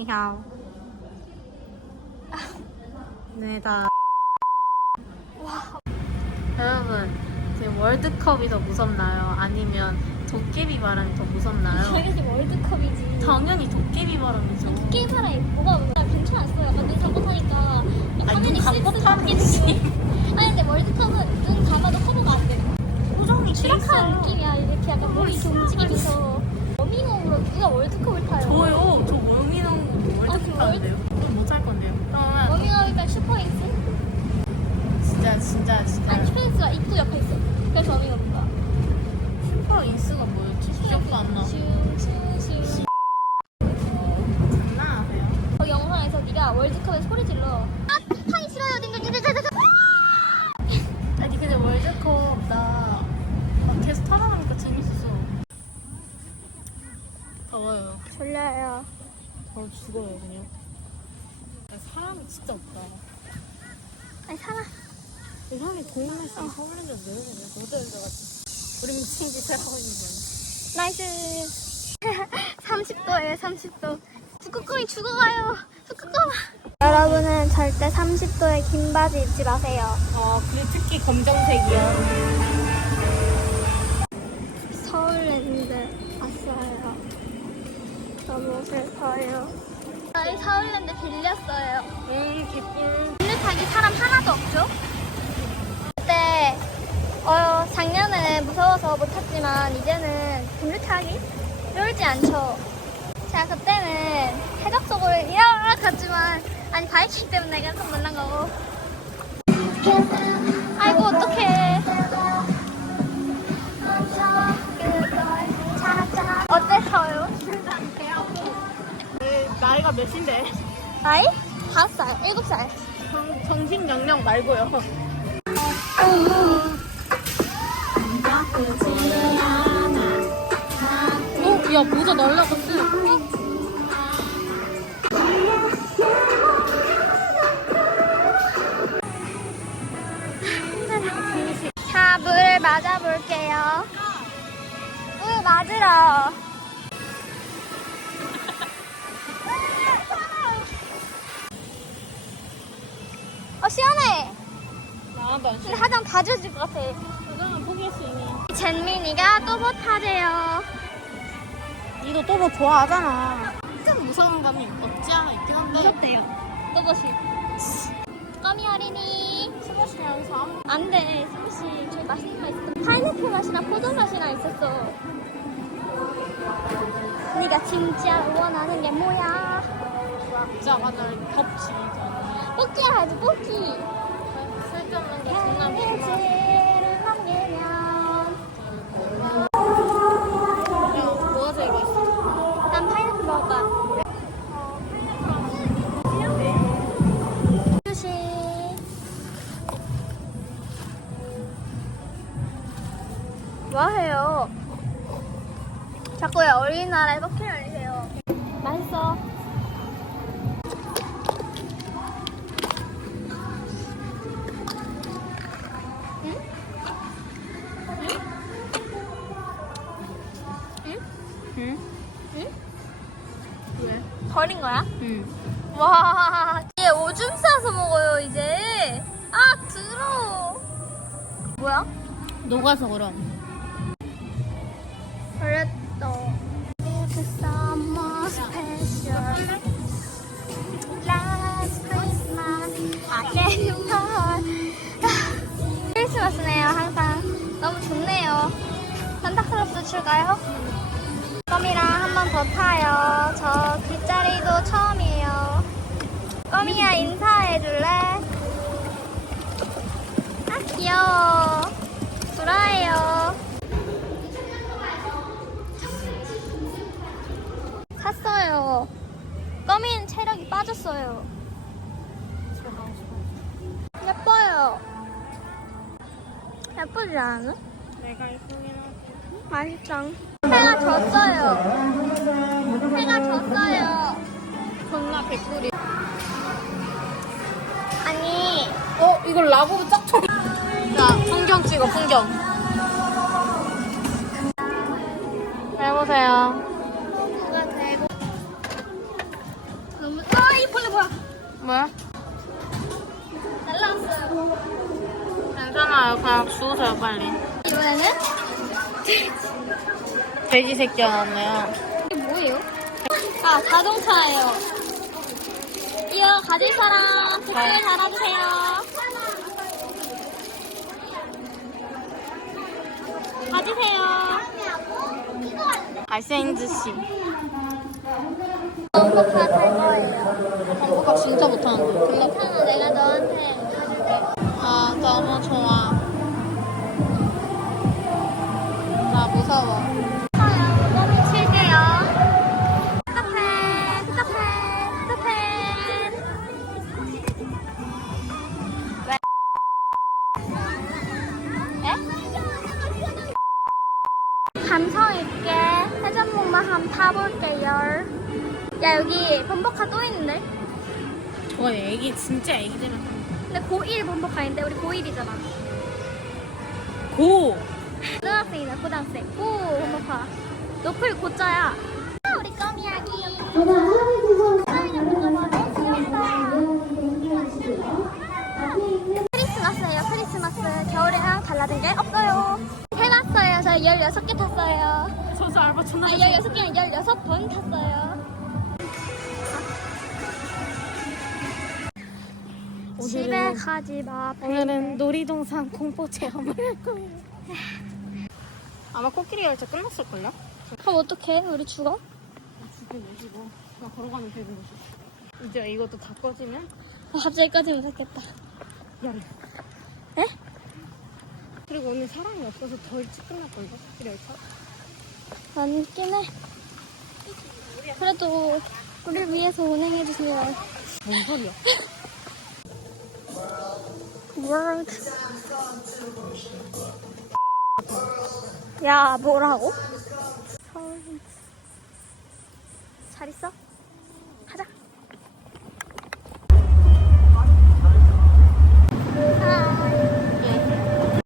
니하오. 네, 다. 여러분, 지금 월드컵이 더 무섭나요? 아니면 도깨비 바람이 더 무섭나요? 당연히 월드컵이지. 당연히 도깨비 바람이죠. 게임하라 뭐가 뭔가 괜찮았어요. 약간 눈 감고 타니까 아니, 화면이 눈 감고 실수 타는 바뀌는 아니 근데 월드컵은 눈 감아도 커버가 안 돼. 표정이 추락하는 느낌이야. 이렇게 약간 머리 이렇게 움직이면서 어미노으로 누가 월드컵을 타요. 저요? 못할 건데요? 그러면 워밍업이면 슈퍼인스? 진짜 진짜 진짜 아니 슈퍼인스가 입구 옆에 있어. 그래서 워밍업인가? 슈퍼 인스가 뭐였지? 기억도 안 나. 슝슝슝. 장난하세요? 그 영상에서 네가 월드컵에 소리 질러. 아, 타기 싫어요. 딩글딩글딩글. 아니 근데 월드컵 나, 나 계속 타다보니까 재밌었어. 더워요. 졸려요. 바로 죽어요 그냥. 사람이 진짜 없다. 아니 사람. 이 사람이 동네에서 서울랜드 내려가면 못 내려가지. 우리 미친 짓을 하고 있는 나이스. 30도예요, 30도. 북극곰이 죽어가요. 북극곰. 여러분은 절대 30도에 긴 바지 입지 마세요. 거야. 어 그리고 특히 검정색이요. 빌렸어요. 음 개꿀. 타기 사람 하나도 없죠? 그때 어, 작년에 무서워서 못 탔지만 이제는 빌려 타기 쫄지 않죠. 제가 그때는 해적 속으로 이렇게 갔지만 아니 바이킹 때문에 깜짝 놀란 거고. 다섯 살, 일곱 살. 정, 정신 영역 말고요. 어, 야 모자 날라갔어. 자, 물을 맞아볼게요. 물 맞으러. 시원해. 나도 안 근데 화장 다 젖을 것 같아. 그거는 포기했어 이미. 젠민이가 또뭐 타재요. 니도 또뭐 좋아하잖아. 좀 무서운 감이 없지 않아 있긴 한데. 무섭대요. 또봇이. 까미 어린이. 스무시 영상. 안 돼, 스무시. 저기 맛있는 거 있어. 파인애플 맛이나 포도 맛이나 있었어. 네가 진짜 원하는 게 뭐야? 날 덥지. 뽑기 하지, 뽑기. 쓸데없는 게 존나 무서워. 해지를 넘기면. 야, 뭐가 제일 맛있어? 난 파인애플 먹어봐. 휴식. 뭐 해요? 자꾸 왜 어린이날에 버킷 올리세요? 맛있어. 응? 응? 왜? 버린 거야? 응. 와, 얘 오줌 싸서 먹어요, 이제. 아, 더러워. 뭐야? 녹아서 그럼. 그랬어. 크리스마스네요, 항상. 너무 좋네요. 산타클로스 출가요? 껌이랑 한번 더 타요. 저 뒷자리도 처음이에요. 껌이야, 인사해줄래? 아, 귀여워. 구라예요. 샀어요. 껌이는 체력이 빠졌어요. 예뻐요. 예쁘지 않아? 내가 예쁘긴 맛있다. 해가 졌어요. 해가 졌어요. 존나 개꿀이. 아니, 어, 이걸 라고 짝퉁. 자, 풍경 찍어, 풍경. 해보세요. 해가 되고. 뭐야? 뭐야? 날라왔어요. 괜찮아요. 그냥 주우세요, 빨리. 이번에는 돼지 새끼가 나왔네요. 이게 뭐예요? 아 자동차예요. 이거 가질 사람 댓글 달아주세요. 가지세요. 발생즈씨. 범퍼카 탈 거예요. 한국어 진짜 못하는데. 졸라 괜찮아, 내가 너한테 여기 범버카 또 있는데? 저거 애기, 진짜 애기들은. 근데 고1 범버카인데 우리 고1이잖아. 고! 고등학생이다 고등학생. 고 범버카. 노플 고자야. 아, 우리 껌 이야기. 너무 귀엽다. 크리스마스예요 크리스마스. 겨울이랑 달라진 게 없어요. 해봤어요. 저 16개 탔어요. 저저 알바 존나 아, 16개는 가지 마. 오늘은 놀이동산 공포 체험을 할 거예요. 아마 코끼리 열차 끝났을걸요? 그럼 어떡해? 우리 죽어? 죽게 모시고 그냥 걸어가면 되는 거지. 이제 이것도 다 꺼지면 아, 갑자기 꺼지면 좋겠다. 야래. 에? 그리고 오늘 사람이 없어서 더 일찍 끝날걸요? 코끼리 열차? 많긴 해. 그래도 우리를 위해서 운행해주세요. 뭔 소리야? World. 야, 뭐라고? 잘 있어?